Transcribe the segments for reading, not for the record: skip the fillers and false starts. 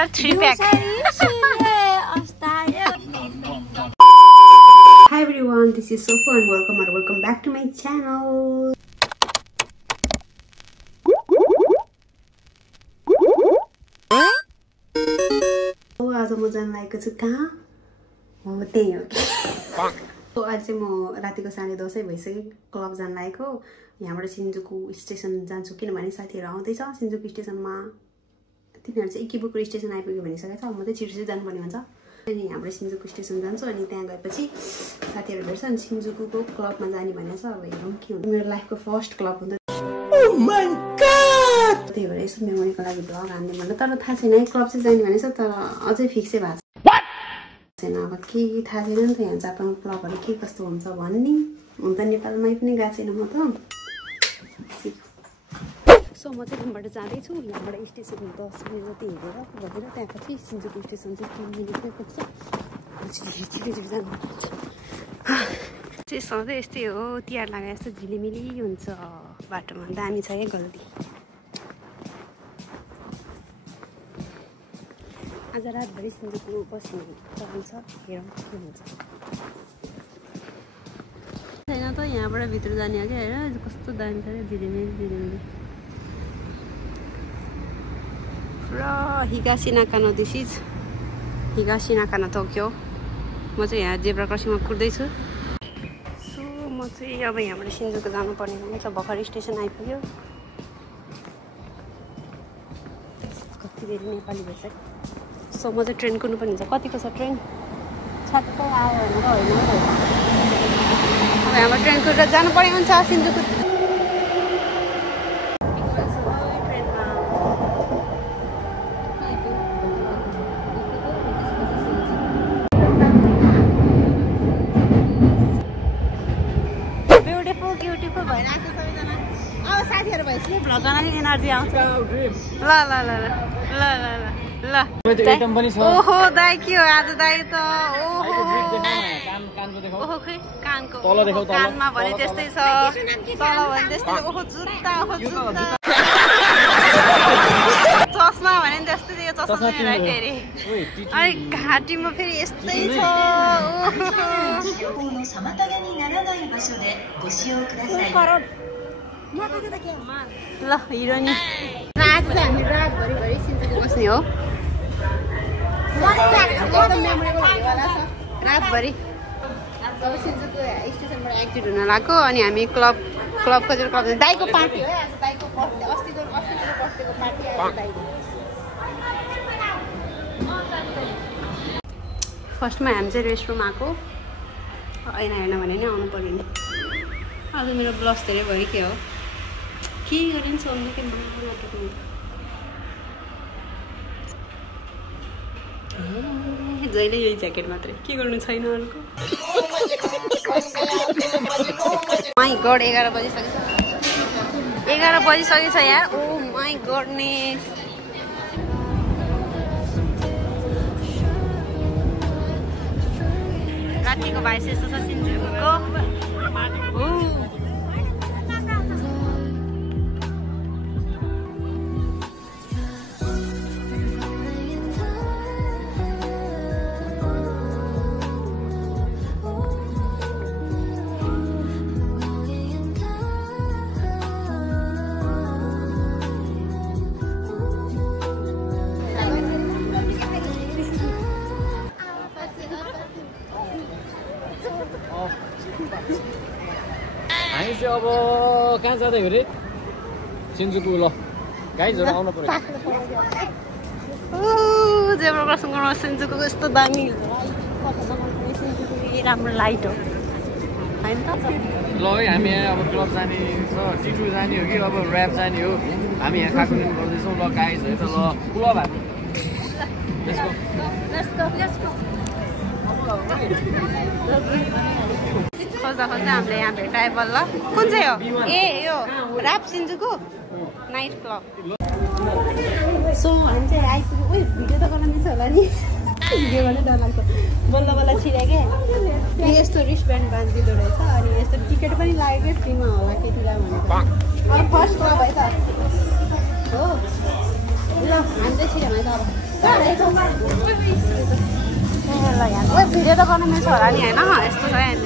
$1 3 pack. Hi everyone, this is Sofo and welcome back to my channel. आज म जान लागेको छु कहाँ हो त्यही हो तो आज चाहिँ म रातिको 10:30 भइसक्यो क्लब जान लागेको यहाँबाट सिन्जुकु स्टेसन जान्छु किनभने साथीहरु आउँदै छ सिन्जुकु स्टेसनमा तिनीहरु चाहिँ इकिबुकुरो स्टेसन आइपुग्यो भनिसकेको छ म चाहिँ छिटो जानुपर्ने हुन्छ अनि यहाँबाट सिन्जुकु स्टेसन जान्छु अनि त्यहाँ गएपछि साथीहरु भेट्छ अनि सिन्जुकुको क्लबमा जाने भनेको छ अब हेरौँ के हुन्छ मेरो लाइफको फर्स्ट क्लब हुन्छ ओ माय गॉड त्यही भएर यसो मेमोरीको लागि भ्लग हान्ने भन्दा तर थाहा छैन है क्लब चाहिँ जाने भनेको छ तर अझै फिक्सै भएको छैन अब के थाहा छैन नि त यहाँ जापानको क्लबहरु के कस्तो हुन्छ भन्ने हुन त नेपालमै पनि गएको छैन म त सो म चाहिँ यहाँबाट जाँदैछु यहाँबाट स्टेसन 10 मिनेट जति हिँडेर बजेर त्यहाँपछि सिन्जुकु स्टेसन चाहिँ 3 मिनेटमै पुग्छ छिटो जानुपर्छ चाहिँ सधैँ यस्तै हो तिहार लागे जस्तो झिलिमिली हुन्छ बाटोमा दामी छ है गल्ती आज रातभरि सिन्जुकु बस्ने चलन छ हेरौँ के हुन्छ छैन त यहाँबाट भित्र जाने हो क्या हेर कस्तो दामी छ झिलिमिली र Higashinaka no this is Higashinaka नो टोकियो म चाहिँ यहाँ जेब्रा क्रसिङमा कुर्दैछु सो म चाहिँ अब यहाँबाट सिन्जुकु जानुपर्ने हुन्छ भर्खर स्टेसन आइपुग्यो कति बेर नेपाली भइसक्यो सो म चाहिँ ट्रेन कुर्नुपर्ने हुन्छ कतिको छ ट्रेन छ्याक्कै आयो भने त होइन अब यहाँबाट ट्रेन कुरेर जानुपर्ने हुन्छ सिन्जुकु एनर्जी आउँछ ल ल ल ल ल ल ल ओहो दाइ के हो आज दाइ त ओहो खै कानको कानमा भने त्यस्तै छ तल भने त्यस्तै ओहो जुत्ता चस्मा भने त्यस्तै यो चस्मा फेरि अनि घाँटीमा फेरि यस्तै छ ल हिरोनी आज चाहिँ हामी रातभरि सिन्जुकु बस्ने हो रातभरि अब सिन्जुकु स्टेसनबाट एक्जिट हुन लाग्यो अनि हामी क्लबको चाहिँ दाइको पार्टी हो आज दाइको बर्थडे अस्तिको बर्थडेको पार्टी आज दाइको फर्स्टमा हामी चाहिँ रेस्टरुम आएको ऐना हेर्न भने नि आउनु पर्यो नि आज मेरो ब्लस धेरै भयो के हो के गरेँ नि सोध्नु के नटक्नु जहिले यही ज्याकेट मात्रै के गर्नु छैन अर्को माई गड 11 बजिसकेछ 11 बजिसकेछ यार ओ माई गडनेस रातिको भाइस यस्तो छ सिन्जुकुको हामी चाहिँ अब कहाँ जाँदै हो रे सिन्जुकु ल गाइजहरु आउनु पर्यो ओ जेब्रा क्रसिङमा सिन्जुकु यस्तो दामी राम्रो लाइट हो हैन त ल है हामी अब क्लब जाने छ जिटु जाने हो कि अब र्याप जाने हो हामी यहाँ काकुनिन गर्दैछौँ ल गाइजहरु त ल क्लब हामी लेट्स गो खोज्दा हामीले यहाँ भेटायो बल्ल कुन चाहिँ हो ए यो र्याप सिन्जुकु नाइट क्लब सो हामी चाहिँ आइपुग्यो ओइ भिडियो त गर्न मिल्छ होला नि भिडियो गर्ने डर लाग्छ बल्ल छिराके यस्तो रिस्टब्यान्ड बाँधिदिँदो रहेछ अनि यस्तो टिकट पनि लाग्यो फ्रीमा होला केटीलाई भनेको अब फर्स्ट क्लब है त हो ल हामी चाहिँ छिरामा त अब ल यहाँ भिडियो त गर्न मिल्छ होला नि होइन यस्तो छ यहाँ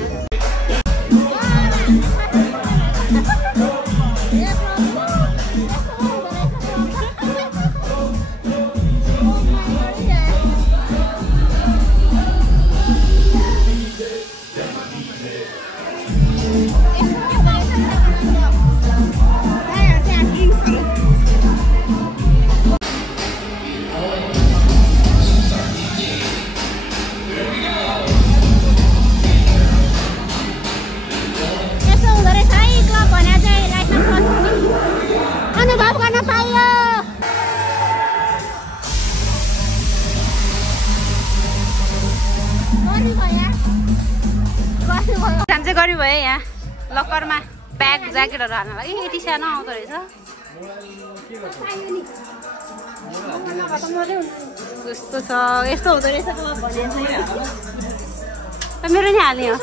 गरी भयो यहाँ लकरमा ब्याग ज्याकेटहरू हाल्नलाई यति सानो आउँदो रहेछ कस्तो छ यस्तो हुँदो रहेछ मेरो नि हाल्ने हो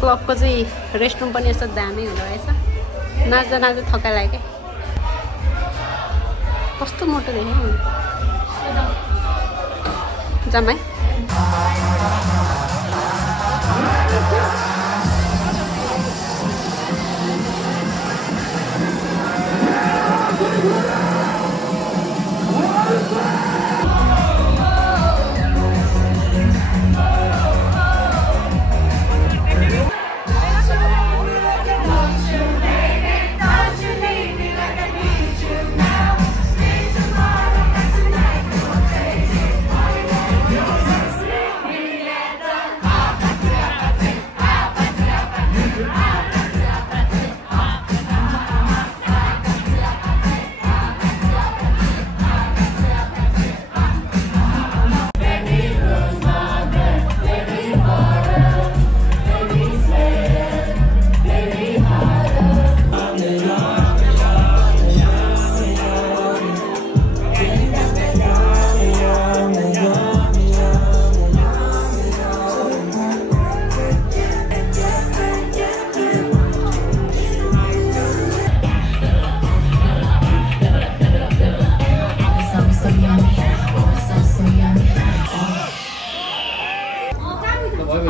क्लबको चाहिँ रेस्टरुम पनि यस्तो दामी हुँदो रहेछ नाच्दा नाच्दा थकाइ लाग्यो कस्तो मोटो देख्यो जम्मै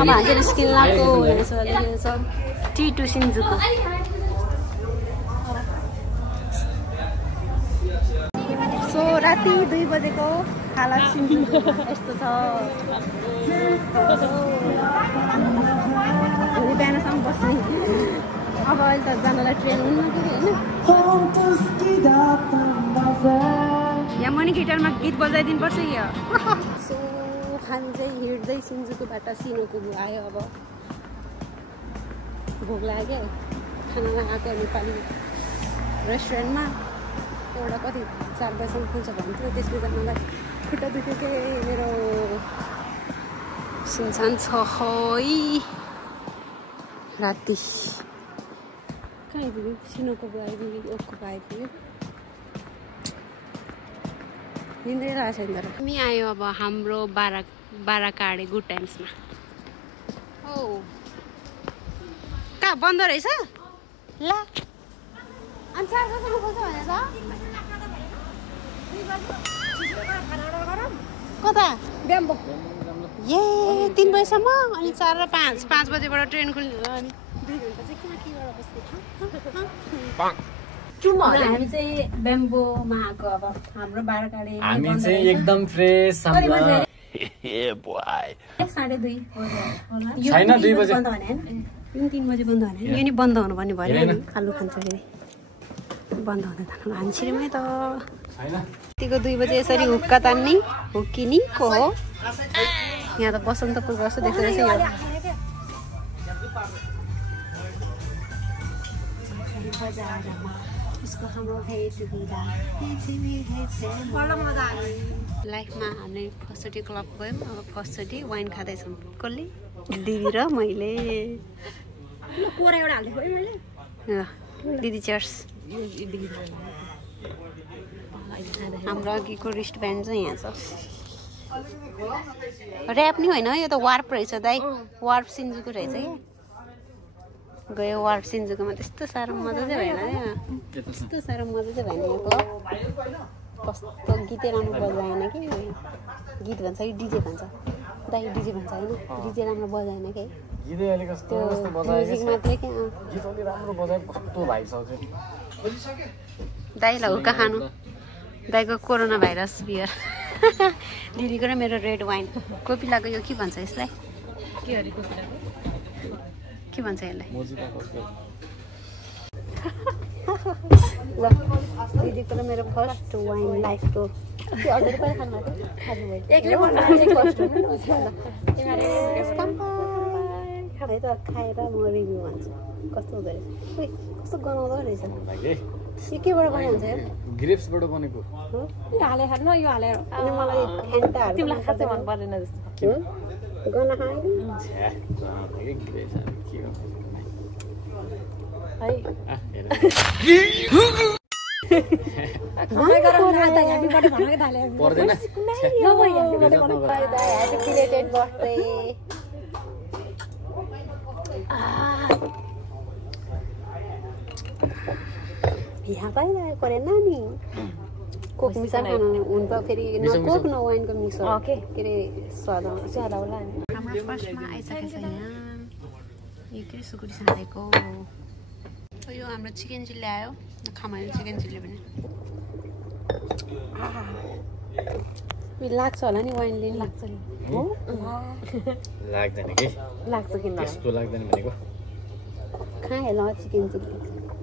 अब हामीले स्किन लाको हेर्छ T2 Shinjuku सो राति 2 बजेको हालत Shinjuku यस्तो छ भोलि बिहानसम्म बस्ने अब अहिले त जानलाई ट्रेन हुनु हैन यहाँ मनी गिटारमा गीत बजाइदिनु पर्छ यो सो हामी चाहिँ हिँड्दै Shinjukuबाट Shinokubu आयो अब भोक लाग्यो खाना आएको नेपाली रेस्टुरेन्टमा एउटा कति 4 बजेसम्म पुग्छ भन्थ्यो त्यसपछि मलाई खुट्टा दुख्यो के मेरो सिन्सान छ है राति कहाँ आइपुग्यो Shinokubu आइपुग्यो ओकुपा आइपुग्यो निन्द्रै रहेछ नि तर हामी आयो अब हाम्रो बाराकाडे गुड टाइम्समा हो कहाँ बन्द रहेछ ल अनि 4 बजेसम्म खोल्छ भनेछ कता ब्याम्बो ए 3 बजेसम्म अनि 4 र 5 बजेबाट ट्रेन खुल्ने हो अनि 2 घण्टा चाहिँ कहाँ के गरेर बस्ने हामी चाहिँ ब्याम्बोमा आएको अब हाम्रो बाराकाडे हामी चाहिँ एकदम फ्रेस हाम्रो ए बोय 2:30 छैन 2 बजे बन्द भने हैन 3 बजे बन्द भने यो नि बन्द हुनु पर्ने भयो नि आलु खान्छ फेरि बन्द हुँदैन हामी छिरमै त छैन यतिको 2 बजे यसरी हुक्का तान्नी हुक्किनी को हो यहाँ त बसन्तपुर जस्तो देख्दै रहेछ यो कहीँ बजारमा उसको हाम्रो भेट हुँदा बडो मजा आयो लाइफमा। हामी फर्स्टचोटि क्लब गयौँ, अब फर्स्टचोटि वाइन खाँदैछौँ। कसले? दिदी र मैले। कोरा एउटा हाल्दै खोइ मैले। दिदी चर्स। हाम्रो अघिको रिस्ट ब्यान्ड चाहिँ यहाँ छ। ऱ्याप नि होइन, यो त वार्प रहेछ दाइ। वार्प सिन्जुको रहेछ क्या। गयो वार्प सिन्जुकोमा त्यस्तो साह्रो मजा चाहिँ भएन क्या। त्यस्तो साह्रो मजा चाहिँ भएन यो क्लब। कस्तो गीतै राम्रो बजाएन कि। गीत भन्छ कि डिजे भन्छ? दाइ डिजे भन्छ होइन? डिजे राम्रो बजाएन कि। गीतै अहिले कस्तो बजाएको म्युजिक मात्रै क्या। गीत अलि राम्रो बजाएको कस्तो भाइसक्छ। दाइ ल हुक्का खानु। दाइको कोरोना भाइरस बियर। दिदीको र मेरो रेड वाइन। कोपिलाको यो के भन्छ यसलाई? के अरे कोपिलाको? के भन्छ यसलाई? ल दिदीको र मेरो फर्स्ट वाइन लाइफको। अर्डर पनि खानु एक्लै है त खाएर म रिभ्यू भन्छु कस्तो हुँदो रहेछ। कस्तो गनाउँदो रहेछ। यो केबाट बनाउँछ यो? ग्रेप्सबाट बनेको। यो हाले खानु यो हालेर। अनि मलाई फ्यान्टाहरू तिमीलाई खासै मन पर्दैन जस्तो। गना खायो यहाँ पाइरहेको पऱ्यो नानी। कोक मिसार खानु हुन्छ फेरि कोक न वाइनको मिक्सर के अरे स्वाद होला नि। हाम्रो फर्स्टमा आइसकेको छ यहाँ यो के सुकुटी साँधेको। यो हाम्रो चिकन चिल्ली आयो। खामायो चिकन चिल्ली पनि लाग्छ होला नि वाइनले नि। लाग्छ नि हो? लाग्दैन कि? लाग्छ किन? त्यस्तो लाग्दैन भनेको। खाएँ ल चिकन चिल्ली।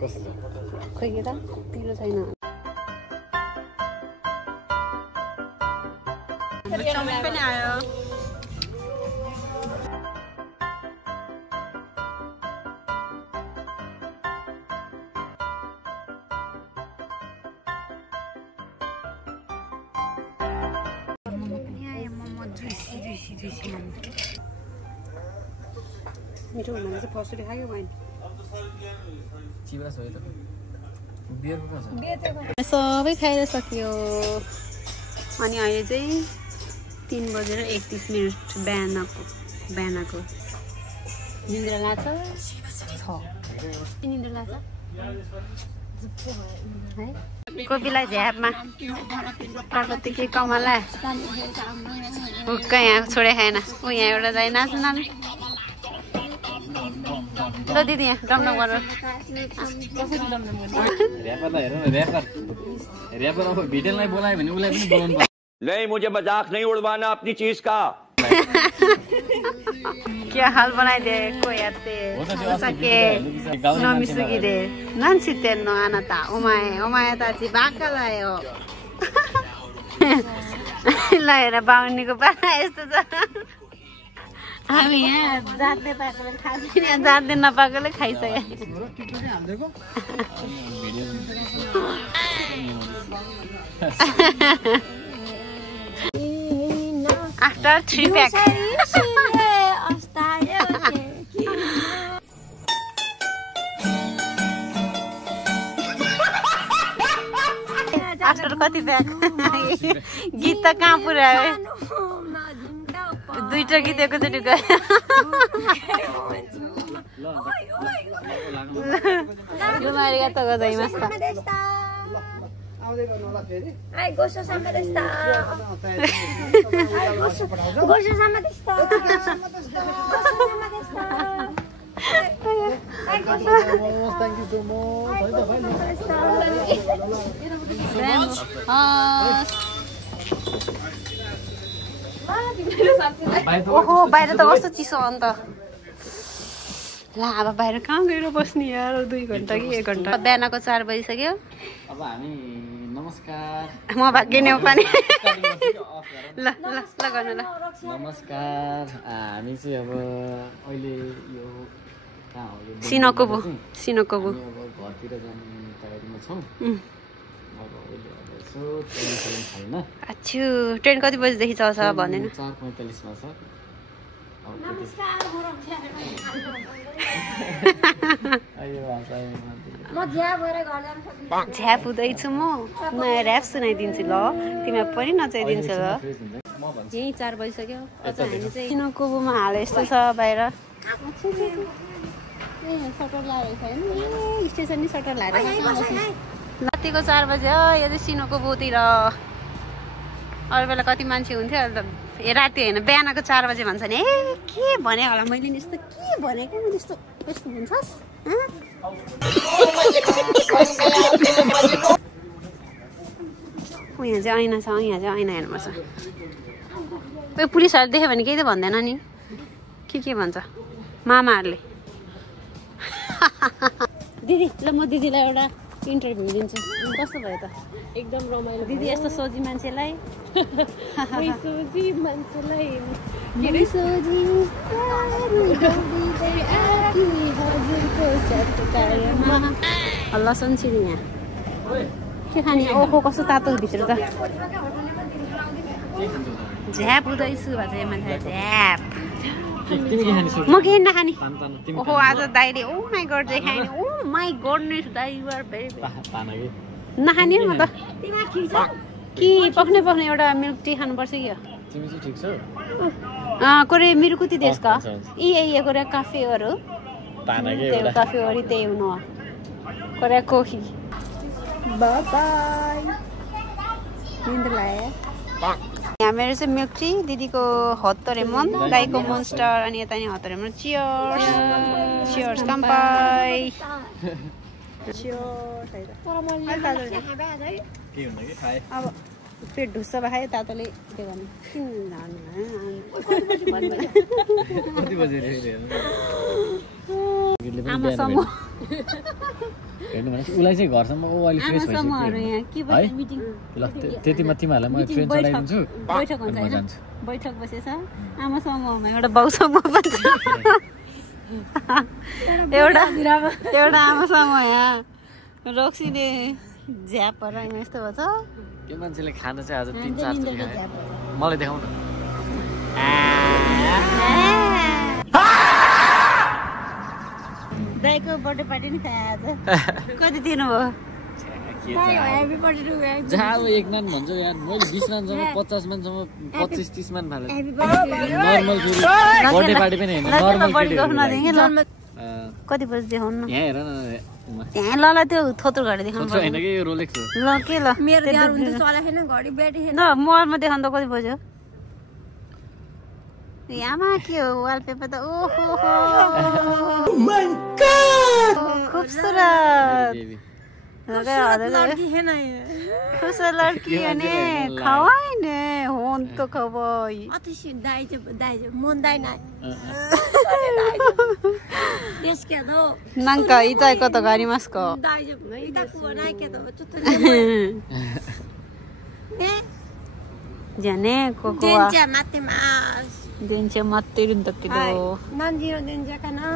कस्तो? खोइ के त पिरो छैन। चाउमिन पनि आयो। मिठो हुँदैन चाहिँ फर्स्टचोटि खायो वाइन। सबै खाएर सकियो। अनि अहिले चाहिँ 3:31 बिहानको निन्द्रा लाग्छ। निन्द्रा लाग्छ है कोपीलाई झ्यापमा कति के कमला हुक्क यहाँ छोडे खाएन। ऊ यहाँ एउटा जाइ नाच्नु नाच्नु ल दिदी यहाँ डमडम गरेर भिडियोलाई बोलायो भने उसलाई पनि बोलाउनु पर्छ। नहीं मुझे मजाक नहीं उड़वाना अपनी चीज का। क्या हाल बनाइदिएको याते सके नमिसुगिरे नान्सिते न आनाता ओमाए त चाहिँ बाका लायो। ल हेर बाहुनीको पारा यस्तो छ। हामी यहाँ जाँदै पाएकोले थाहा छैन, यहाँ जाँदै नपाएकोले खाइसक्यो। After 3 pack. After कति प्याक गीत त कहाँ पुऱ्यायो? दुईटा गीत एकैचोटि गयो। Arigatou gozaimasu. Ai, gostosama desta. Gostosama desta. Thank you so much. ओहो बाहिर त कस्तो चिसो अन्त। ला अब बाहिर कहाँ गएर बस्ने यार 2 घन्टा कि 1 घन्टा। बिहानको 4 बजिसक्यो। अब हामी नमस्कार म भाग्य नेपाली ल ल ल गर्नु ल। नमस्कार। हामी चाहिँ अब अहिले यो सिनकोबु सिनकोबु हामी अब घरतिर जाने तयारीमा छौँ अब अहिले अब यसो ट्रेन खाल्न अच्छु ट्रेन कति बजेदेखि चल्छ भन्दैन 4:45 मा छ अब झ्याप हुँदैछु म नयाँ ऱ्याप सुनाइदिन्छु ल तिमीलाई पनि नचाइदिन्छु ल यही 4 बजिसक्यो अझ हामी चाहिँ सिनकोबुमा हाल यस्तो छ बाहिर सटर लगाएर छैन स्टेसन नि सटर लगाएर रातिको 4 बजे हो यो चाहिँ सिनकोबुतिर अरू बेला कति मान्छे हुन्थ्यो अहिले त ए राति होइन बिहानको 4 बजे भन्छ नि ए के भने होला मैले नि यस्तो के भनेको मैले यस्तो यस्तो भन्छस् यहाँ चाहिँ ऐना छ यहाँ चाहिँ ऐना हेर्नुपर्छ कोही पुलिसहरू देख्यो भने केही त भन्दैन नि के भन्छ मामाहरूले दिदी ल म दिदीलाई एउटा इन्टरभ्यू दिन्छु कस्तो भयो त एकदम रमाइलो दिदी यस्तो सोझी मान्छेलाई लसन छिरी यहाँ के खाने ओहो कस्तो तातो भित्र त झ्याप हुँदैछु भन्छ यो मान्छे झ्याप म के नखाने ओहो आज दाइले ओ माई गड चाहिँ खाने ओ माई गडनेस दाइ यु आर भेरी नखाने म त कि पक्ने एउटा मिल्क टी खानुपर्छ कि कोरे मेरो कति देशका ये कोरे काफेहरू त्यो काफेहरू त्यही हुनु कोरे कोही बाय बाय निन्द्रा लाग्यो यहाँ मेरो चाहिँ मिल्क टी दिदीको हत्तो रेमन गाईको मोन्स्टर अनि यता नि हत्तो रेमन चियर्स चियर्स कम्पाई अब पेट ढुस्स भयो तातोले के गर्ने आमासम्म उसलाई चाहिँ घरसम्म अहिले फ्रेस भइसक्यो त्यतिमा तिमीहरूलाई म ट्रेन चलाइदिन्छु बैठक हुन्छ हैन बैठक बसेछ आमासम्म एउटा बाउसम्म पनि एउटा आमासम्म यहाँ रक्सीले झ्याप पराइमा यस्तो भन्छ त्यो मान्छेले खाना चाहिँ आज 3-4 चोटि खायो मलाई देखाउ न दाइको बर्थडे पार्टी नि खाए आज कति दिनुभयो जहाँ अब 1 मान भन्छ यार मैले 20 मानसम्म 50 मानसम्म 25-30 मान फाले नर्मल फेरि बर्थडे पार्टी पनि हैन नर्मल कति बजे देखाउन न यहाँ हेर न त्यहाँ ल त्यो थोत्रो घडी देखाउनु हैन के यो रोलेक्स हो ल के ल मेरो यहाँ हुन्छ चला हैन घडी ब्याट्री हैन ल मोबाइलमा देखाउन त कति बज्यो यामा के हो वालपेपर त ओहो माय गॉड खूबसूरत लड़की है ना खूबसूरत लड़की है ने खवाई ने होन तो खवाई अतिशय दाइज मन दाइ ना देश के दो नंका इताई को तो गाड़ी मस्को दाइज इता को बनाई के तो चुत ने जाने कोको देंचा माते मास देंचा माते रुन तक के दो नंजीरो देंचा का ना